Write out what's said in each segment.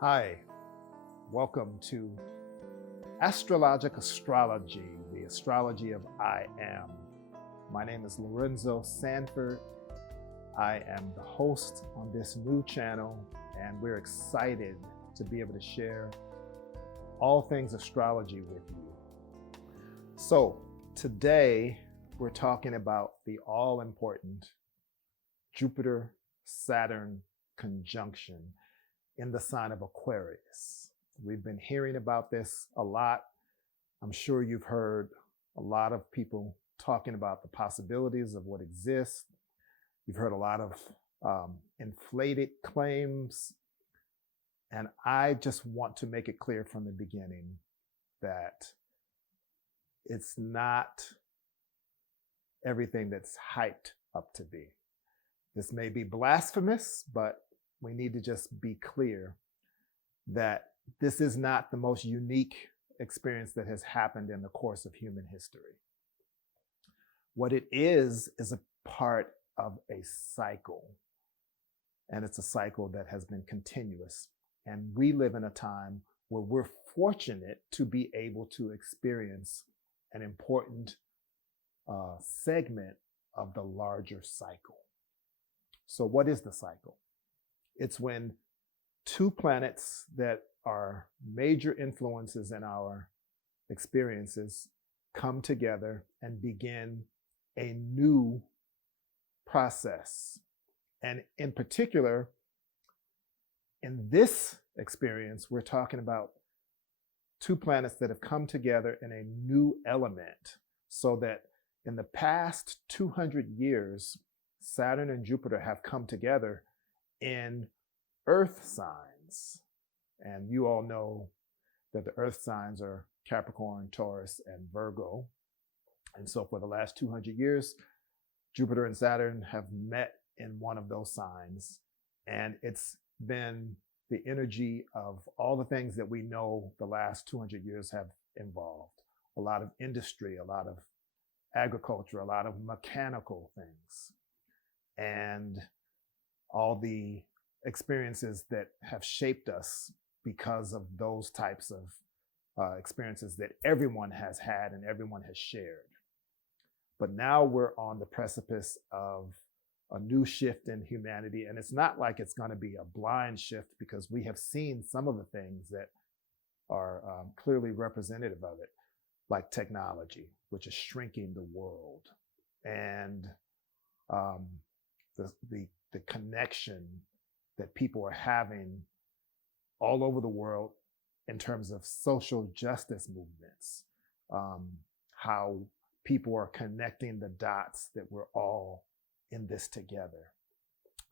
Hi, welcome to Astrology, the astrology of I Am. My name is Lorenzo Sanford. I am the host on this new channel, and we're excited to be able to share all things astrology with you. So, today we're talking about the all important Jupiter Saturn conjunction in the sign of Aquarius. We've been hearing about this a lot. I'm sure you've heard a lot of people talking about the possibilities of what exists. You've heard a lot of inflated claims. And I just want to make it clear from the beginning that it's not everything that's hyped up to be. This may be blasphemous, but we need to just be clear that this is not the most unique experience that has happened in the course of human history. What it is a part of a cycle, and it's a cycle that has been continuous. And we live in a time where we're fortunate to be able to experience an important segment of the larger cycle. So what is the cycle? It's when two planets that are major influences in our experiences come together and begin a new process. And in particular, in this experience, we're talking about two planets that have come together in a new element, so that in the past 200 years, Saturn and Jupiter have come together in earth signs. And you all know that the earth signs are Capricorn, Taurus, and Virgo. And so for the last 200 years, Jupiter and Saturn have met in one of those signs. And it's been the energy of all the things that we know the last 200 years have involved. A lot of industry, a lot of agriculture, a lot of mechanical things, and all the experiences that have shaped us because of those types of experiences that everyone has had and everyone has shared. But now we're on the precipice of a new shift in humanity. And it's not like it's going to be a blind shift, because we have seen some of the things that are clearly representative of it, like technology, which is shrinking the world, and the connection that people are having all over the world in terms of social justice movements, how people are connecting the dots, that we're all in this together.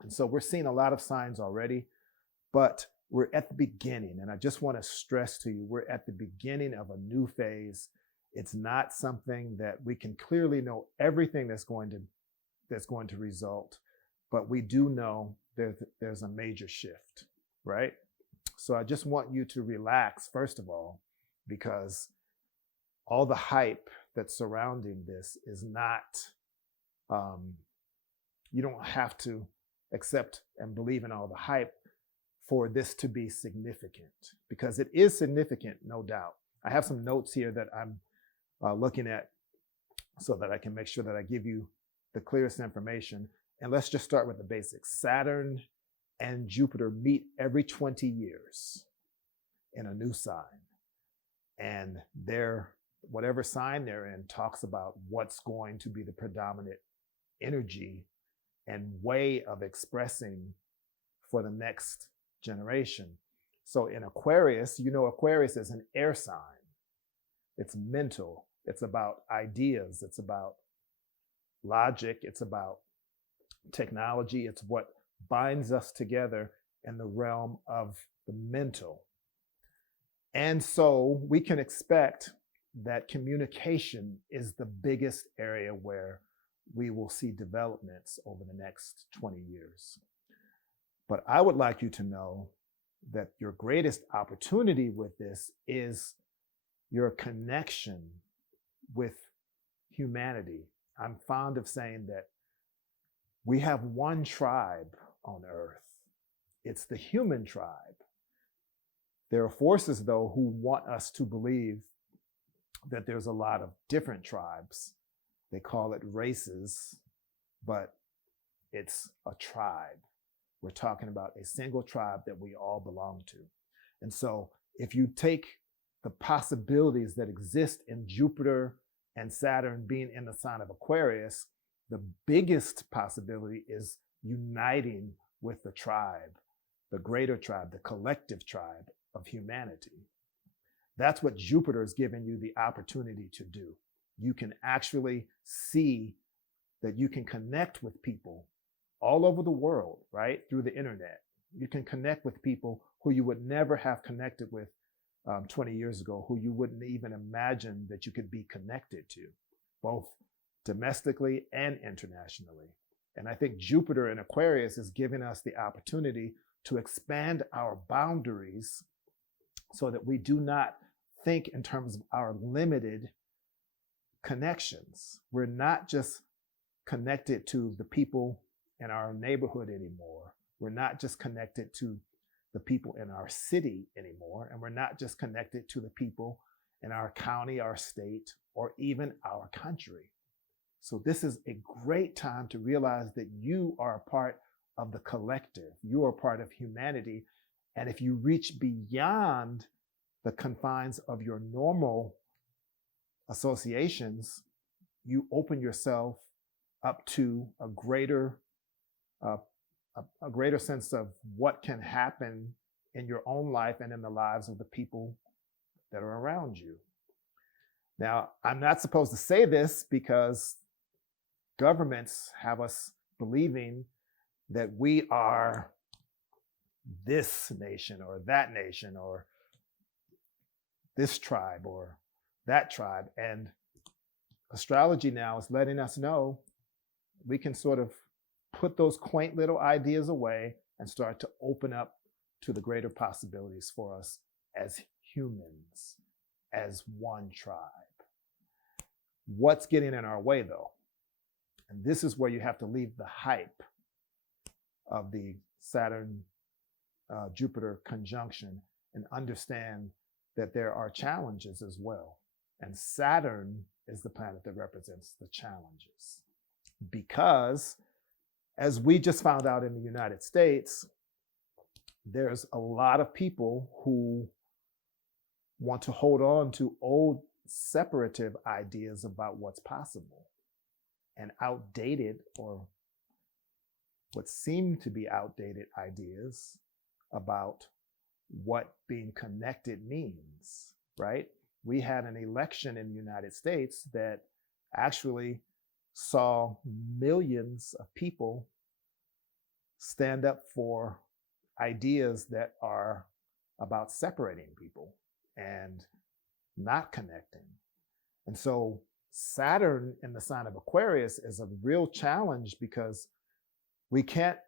And so we're seeing a lot of signs already, but we're at the beginning. And I just want to stress to you, we're at the beginning of a new phase. It's not something that we can clearly know everything that's going to result, but we do know there's a major shift, right? So I just want you to relax, first of all, because all the hype that's surrounding this is not, you don't have to accept and believe in all the hype for this to be significant, because it is significant, no doubt. I have some notes here that I'm looking at so that I can make sure that I give you the clearest information. And let's just start with the basics. Saturn and Jupiter meet every 20 years in a new sign. And whatever sign they're in talks about what's going to be the predominant energy and way of expressing for the next generation. So in Aquarius, Aquarius is an air sign. It's mental. It's about ideas. It's about logic. It's about technology. It's what binds us together in the realm of the mental. And so we can expect that communication is the biggest area where we will see developments over the next 20 years. But I would like you to know that your greatest opportunity with this is your connection with humanity. I'm fond of saying that we have one tribe on earth. It's the human tribe. There are forces, though, who want us to believe that there's a lot of different tribes. They call it races, but it's a tribe. We're talking about a single tribe that we all belong to. And so if you take the possibilities that exist in Jupiter and Saturn being in the sign of Aquarius, the biggest possibility is uniting with the tribe, the greater tribe, the collective tribe of humanity. That's what Jupiter is giving you the opportunity to do. You can actually see that you can connect with people all over the world, right? Through the internet. You can connect with people who you would never have connected with 20 years ago, who you wouldn't even imagine that you could be connected to, both domestically and internationally. And I think Jupiter in Aquarius is giving us the opportunity to expand our boundaries so that we do not think in terms of our limited connections. We're not just connected to the people in our neighborhood anymore. We're not just connected to the people in our city anymore. And we're not just connected to the people in our county, our state, or even our country. So this is a great time to realize that you are a part of the collective. You are part of humanity. And if you reach beyond the confines of your normal associations, you open yourself up to a greater sense of what can happen in your own life and in the lives of the people that are around you. Now, I'm not supposed to say this because governments have us believing that we are this nation or that nation or this tribe or that tribe. And astrology now is letting us know we can sort of put those quaint little ideas away and start to open up to the greater possibilities for us as humans, as one tribe. What's getting in our way, though? And this is where you have to leave the hype of the Saturn-Jupiter conjunction and understand that there are challenges as well. And Saturn is the planet that represents the challenges. Because, as we just found out in the United States, there's a lot of people who want to hold on to old separative ideas about what's possible, and outdated, or what seem to be outdated, ideas about what being connected means, right? We had an election in the United States that actually saw millions of people stand up for ideas that are about separating people and not connecting. And so Saturn in the sign of Aquarius is a real challenge because we can't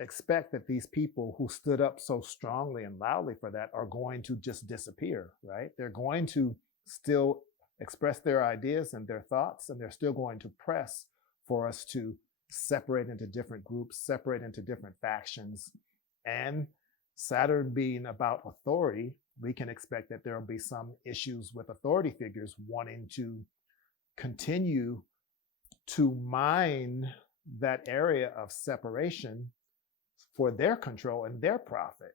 expect that these people who stood up so strongly and loudly for that are going to just disappear, right? They're going to still express their ideas and their thoughts, and they're still going to press for us to separate into different groups, separate into different factions. And Saturn being about authority, we can expect that there will be some issues with authority figures wanting to continue to mine that area of separation for their control and their profit,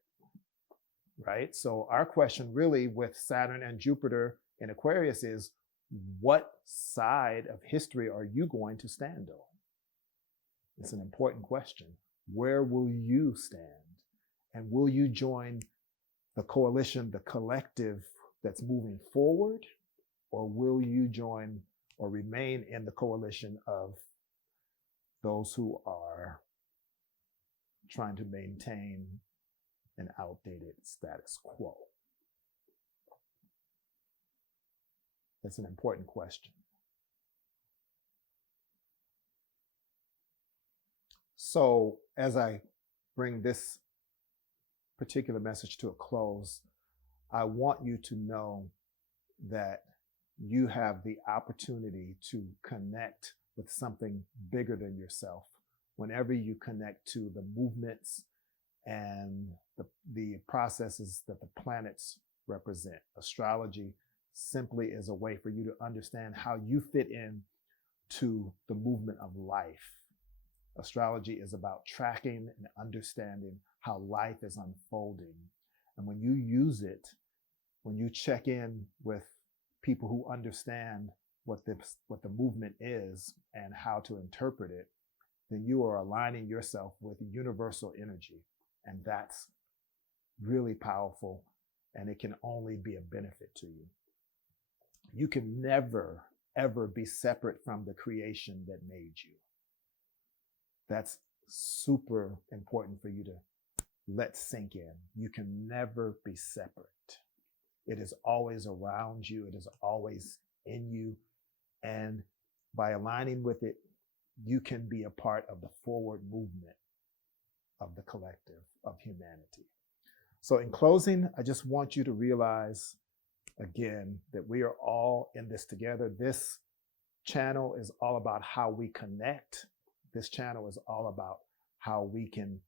right? So our question really with Saturn and Jupiter in Aquarius is, what side of history are you going to stand on? It's an important question. Where will you stand? And will you join the coalition, the collective that's moving forward? Or will you join or remain in the coalition of those who are trying to maintain an outdated status quo? That's an important question. So as I bring this particular message to a close, I want you to know that you have the opportunity to connect with something bigger than yourself whenever you connect to the movements and the processes that the planets represent. Astrology simply is a way for you to understand how you fit in to the movement of life. Astrology is about tracking and understanding how life is unfolding. And when you use it, when you check in with people who understand what the movement is and how to interpret it, then you are aligning yourself with universal energy. And that's really powerful, and it can only be a benefit to you. You can never, ever be separate from the creation that made you. That's super important for you to let sink in. You can never be separate. It is always around you. It is always in you. And by aligning with it, you can be a part of the forward movement of the collective of humanity. So in closing, I just want you to realize again that we are all in this together. This channel is all about how we connect. This channel is all about how we can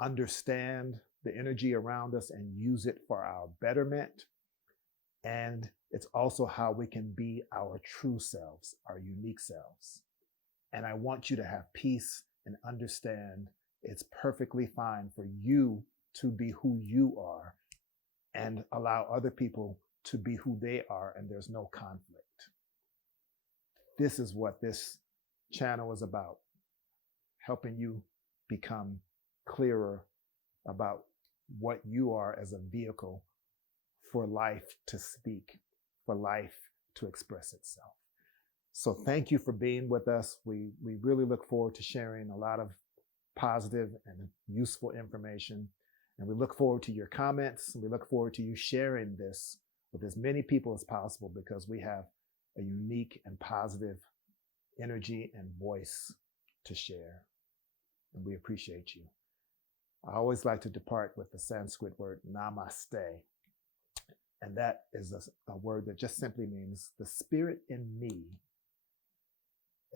understand the energy around us and use it for our betterment. And it's also how we can be our true selves, our unique selves. And I want you to have peace and understand it's perfectly fine for you to be who you are and allow other people to be who they are, and there's no conflict. This is what this channel is about, helping you become clearer about what you are as a vehicle for life to speak, for life to express itself. So thank you for being with us. We really look forward to sharing a lot of positive and useful information. And we look forward to your comments. And we look forward to you sharing this with as many people as possible, because we have a unique and positive energy and voice to share. And we appreciate you. I always like to depart with the Sanskrit word namaste. And that is a word that just simply means the spirit in me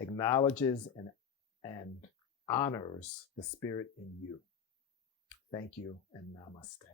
acknowledges and honors the spirit in you. Thank you and namaste.